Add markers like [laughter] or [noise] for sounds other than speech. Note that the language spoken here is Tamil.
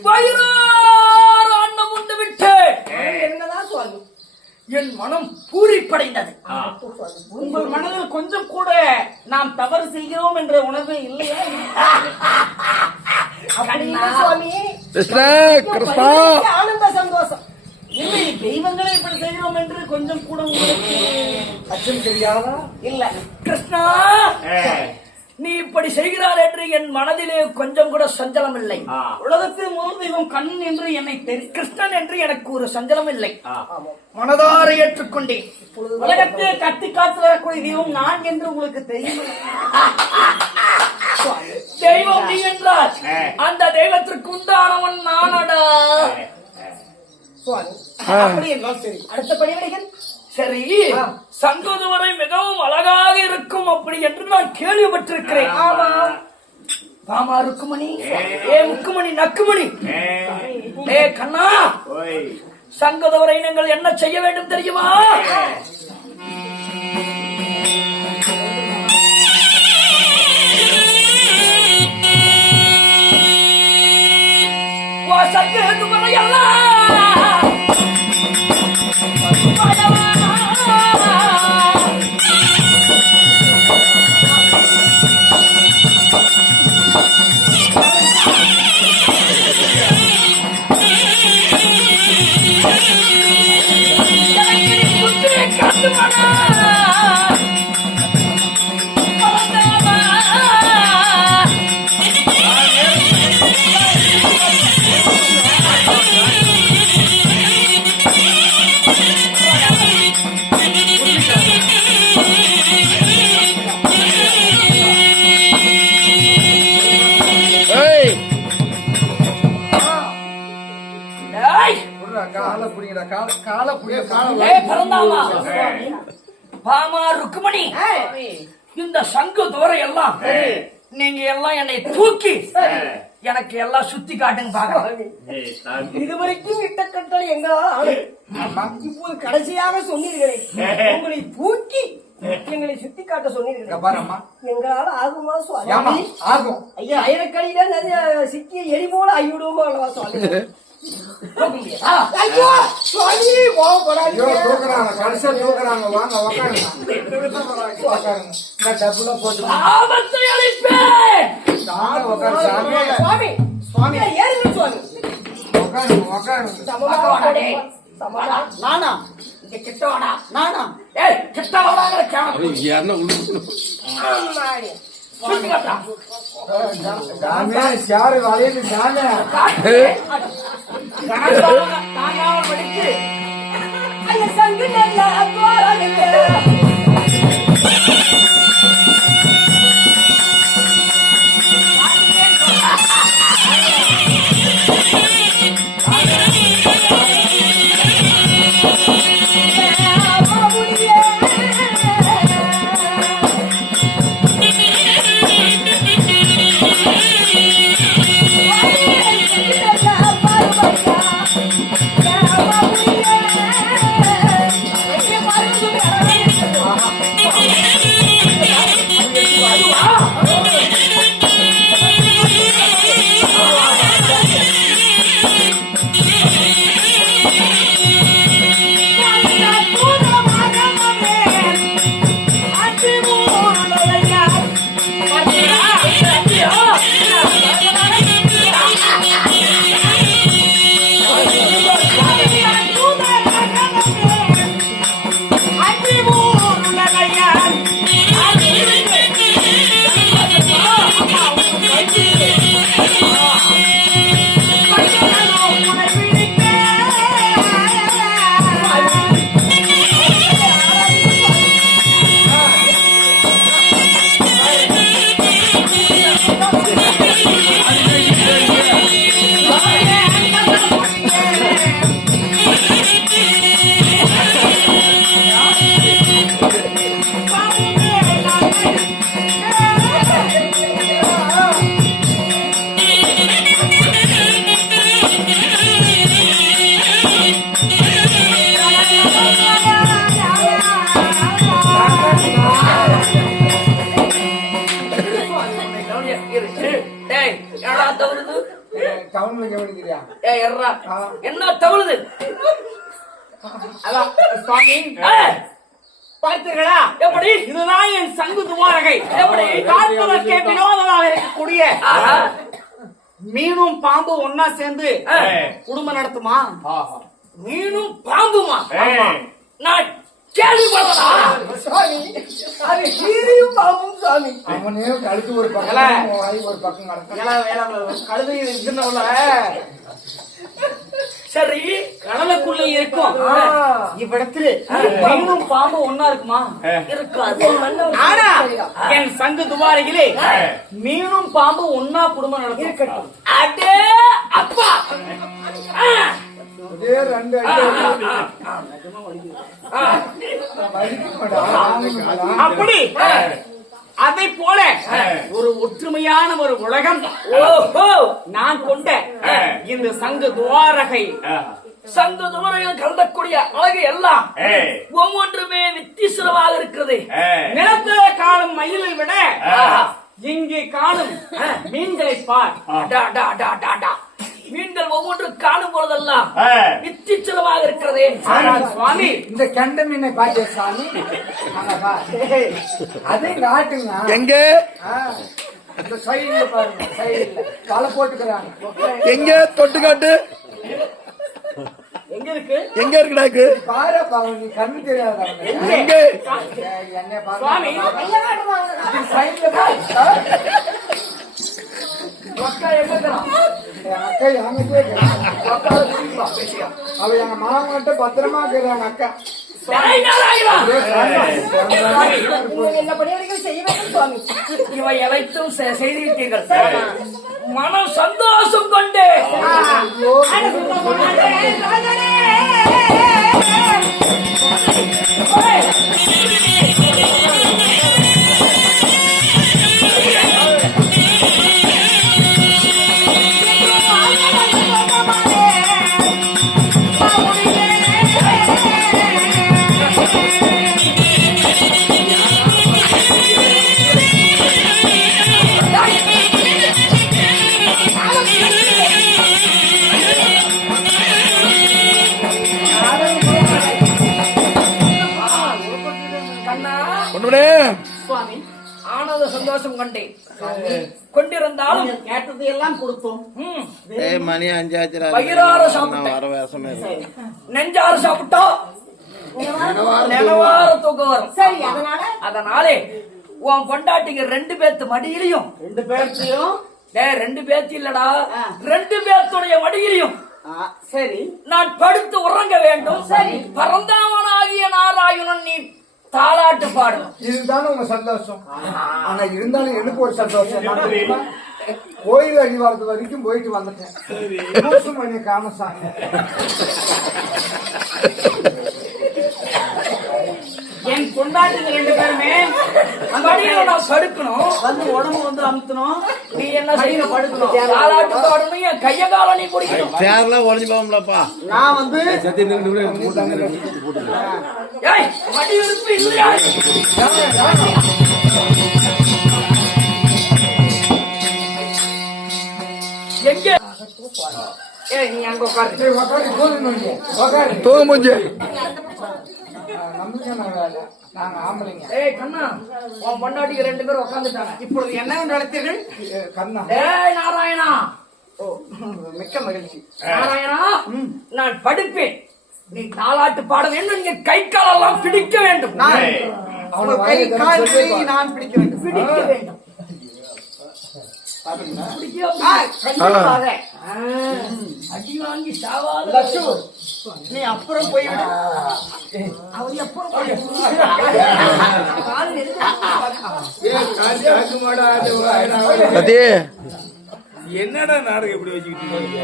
வயிறார அன்னம் உண்டு விட்டேன். என்னதான் சுவாமி என் மனம் பூரிப்படைந்தது. உங்கள் மனதில் கொஞ்சம் கூட நாம் தவறு செய்கிறோம் என்ற உணர்வு இல்லையா? ஆனந்த சந்தோஷம். இல்லை தெய்வங்களை இப்படி செய்கிறோம் என்று கொஞ்சம் கூட உங்களுக்கு அச்சம் தெரியாதா? இல்ல. கிருஷ்ணா! நீ இப்படி செய்கிறார் என்று என் மனதிலே கொஞ்சம் கூட சஞ்சலம் இல்லை உலகத்தில் முதல் தெய்வம் கண் என்று என்னை தெரி கிருஷ்ணன் என்று எனக்கு ஒரு சஞ்சலம் இல்லை. மனதார ஏற்றுக்கொண்டேன். உலகத்தில் கட்டி காத்து வரக்கூடிய தெய்வம் நான் என்று உங்களுக்கு தெரியும். தெய்வம் நீ என்றால் அந்த தெய்வத்திற்கு உண்டானவன் நானடா. அப்படி என்றால் சரி. அடுத்த சரி. சங்கோதுவரை மிகவும் அழகாக இருக்கும் அப்படி என்று நான் கேள்விப்பட்டிருக்கிறேன். ஆமா. பாமா ருக்குமணி. ஏ. முக்குமணி நக்குமணி. ஏ. கண்ணா. சங்கதவரை நீங்கள் என்ன செய்ய வேண்டும் தெரியுமா? பாமா ருக்குமணி இந்த சங்கு தோரை எல்லாம் நீங்க எல்லாம் என்னை தூக்கி எனக்கு எல்லாம் சுத்தி காட்டுங்க பாக்கலாம் இதுவரைக்கும் இட்ட கட்டளை எங்களால் இப்போது கடைசியாக சொன்னீர்களே. உங்களை தூக்கி எங்களை சுத்தி காட்ட சொன்னீர்கள். பாரம்மா. எங்களால் ஆகுமா சுவாமி? ஆகும். ஐயா ஆயிரக்கடியில நிறைய சிக்கிய எலி போல அல்லவா சுவாமி? [laughs] ஐயோ சுவாமி ஐயோ கோவப்படாதீங்க தூக்குறாங்க கடைசியா தூக்குறாங்க. வாங்க உக்காருங்க. உக்காருங்க இந்த டப்புல போட்டு ஆபத்தை அளிப்பேன். தாங்க உக்காரு சாமி. சுவாமி சுவாமி. ஏறுங்க சுவாமி. உக்காருங்க உக்காருங்க. வாடாடே. சமாதானம் நானா? இங்க கிட்ட வாடா நானா? ஏய் கிட்ட வாடாங்கிற கேவலம் ஆமாடி. சுத்தி காட்டா சாமி சாரு வளையுது சாமி. தாங்காமல் படிச்சு அந்த சங்கு நல்லா போறானுங்க. டவுன்ல கவனிக்கிறியா? ஏ எர்ரா ஆ. என்ன தவறுது அதான் சுவாமி. ஏ, பார்த்தீர்களா? எப்படி? இதுதான் என் சங்கு துவாரகை. எப்படி? பார்ப்பதற்கே வினோதமாக இருக்கக்கூடிய. மீனும் பாம்பு ஒன்னா சேர்ந்து. குடும்பம் நடத்துமா? மீனும் பாம்புமா. நான் கேள்விப்படலா சுவாமி அது பாம்பும்? சுவாமி அவனே கழுத்து ஒரு. பக்கம் வாய் ஒரு பக்கம் கழுதை சரி கடலுக்குள்ள இருக்கும். இவ்விடத்தில் மீனும் பாம்பு ஒன்னா இருக்குமா? இருக்காது. ஆனா என் சங்கு துவாரகிலே ஏய். மீனும் பாம்பு ஒன்னா குடும்பம் நடத்தும் இருக்கட்டும். அடே அப்பா! ரெண்டு அடி. ஆ. வலிக்குமாடா. அப்படி. அதை போல ஒரு ஒற்றுமையான ஒரு உலகம். ஓஹோ நான் கொண்ட இந்த சங்கு துவாரகை. சங்க துவரையில் கலந்தக்கூடிய அழகு எல்லாம். ஒவ்வொன்றுமே வித்தியாசமாக இருக்கிறது. நிலத்திலே காணும் மயிலை விட. இங்கே காணும் மீன்களை பார். மீன்கள் ஒவ்வொன்று காணும் பொழுதெல்லாம். வித்தியாசமாக இருக்கிறதே. ஆனால் சுவாமி இந்த கெண்ட மீனை பாத்தியா சாமி? அங்க பா. ஏய், அதை காட்டுங்க. எங்க? இந்த சைடுல பாருங்க சைடுல. தலை போட்டுக்கிறாங்க. எங்க? தொட்டு காட்டு எங்க இருக்கு? எங்க இருக்குடாக்கு பாரு கண்ணு தெரியாத. எங்க? என்னை பாரு. சுவாமி சைடுல பாரு. அக்கா எங்க இருக்கிறான்? என் அக்கா எனக்கே அவ எங்க மாமன்ட்ட பத்திரமா இருக்கிறாங்க அக்கா என்ன செ- செய்திருக்கீர்கள் மனம் சந்தோஷம் கொண்டு கண்ணா சந்தோஷம் கொண்டேன். கொண்டிருந்தாலும் கேட்டதை எல்லாம் கொடுத்தோம். மணி அஞ்சாச்சு வயிறார சாப்பிட்டேன். நெஞ்சாறு சாப்பிட்டா நிலவார தூக்கம் வரும். சரி அதனால? அதனாலே உன் பொண்டாட்டிங்க ரெண்டு பேத்து மடியிலையும் ரெண்டு பேர்த்தையும்? ரெண்டு பேத்து இல்லடா. ரெண்டு பேத்துடைய மடியிலையும் சரி. நான் படுத்து உறங்க வேண்டும். சரி. நாராயணன் நீ தாலாட்டு பாடு இதுதானே உங்க சந்தோஷம். ஆனா இருந்தாலும் எனக்கு ஒரு சந்தோஷம்? கோயில் அடிவாரத்து வரைக்கும் போயிட்டு வந்துட்டேன். மணி என் கொண்டாட்டிங்க ரெண்டு பேருமே. அந்த மடியில நான் படுக்கணும் வந்து உடம்பு வந்து அமுத்தணும் நீ என்ன செய்யணும்? படுக்கணும். தாலாட்டு பாடணும் என் கைய கால நீ பிடிக்கணும் சேர்லாம் உடஞ்சு போகும்லப்பா. நான் வந்து ஏய் மடி விருப்பம் இல்லையா? எங்க? ஏய் நீ அங்க உட்காரு. சரி, உக்காரு, போதும் நோண்டி. உக்காரு. தூங்க முடிஞ்சு ஆ, நம்மளுக்கு என்ன வேலை நாங்க ஆம்பளைங்க. ஏய் கண்ணா உன் பொண்டாட்டிக்கு ரெண்டு பேரும் உட்காந்துட்டாங்க இப்பொழுது என்ன நடத்தீர்கள் கண்ணா. ஏய் நாராயணா. ஓ மிக்க மகிழ்ச்சி. நாராயணா நான் படிப்பேன். நீ தாலாட்டு பாட வேண்டும் நீங்க கை காலெல்லாம் பிடிக்க வேண்டும். அவனை கை கால்களை. நான் பிடிக்க வேண்டும். பிடிக்க வேண்டும். அடி வாங்கி சாவாத லட்சு, நீ அப்புறம் போய்விடு அவன் போய் சத்தி என்னடா நாடகம் இப்படி வச்சுக்கிட்டு?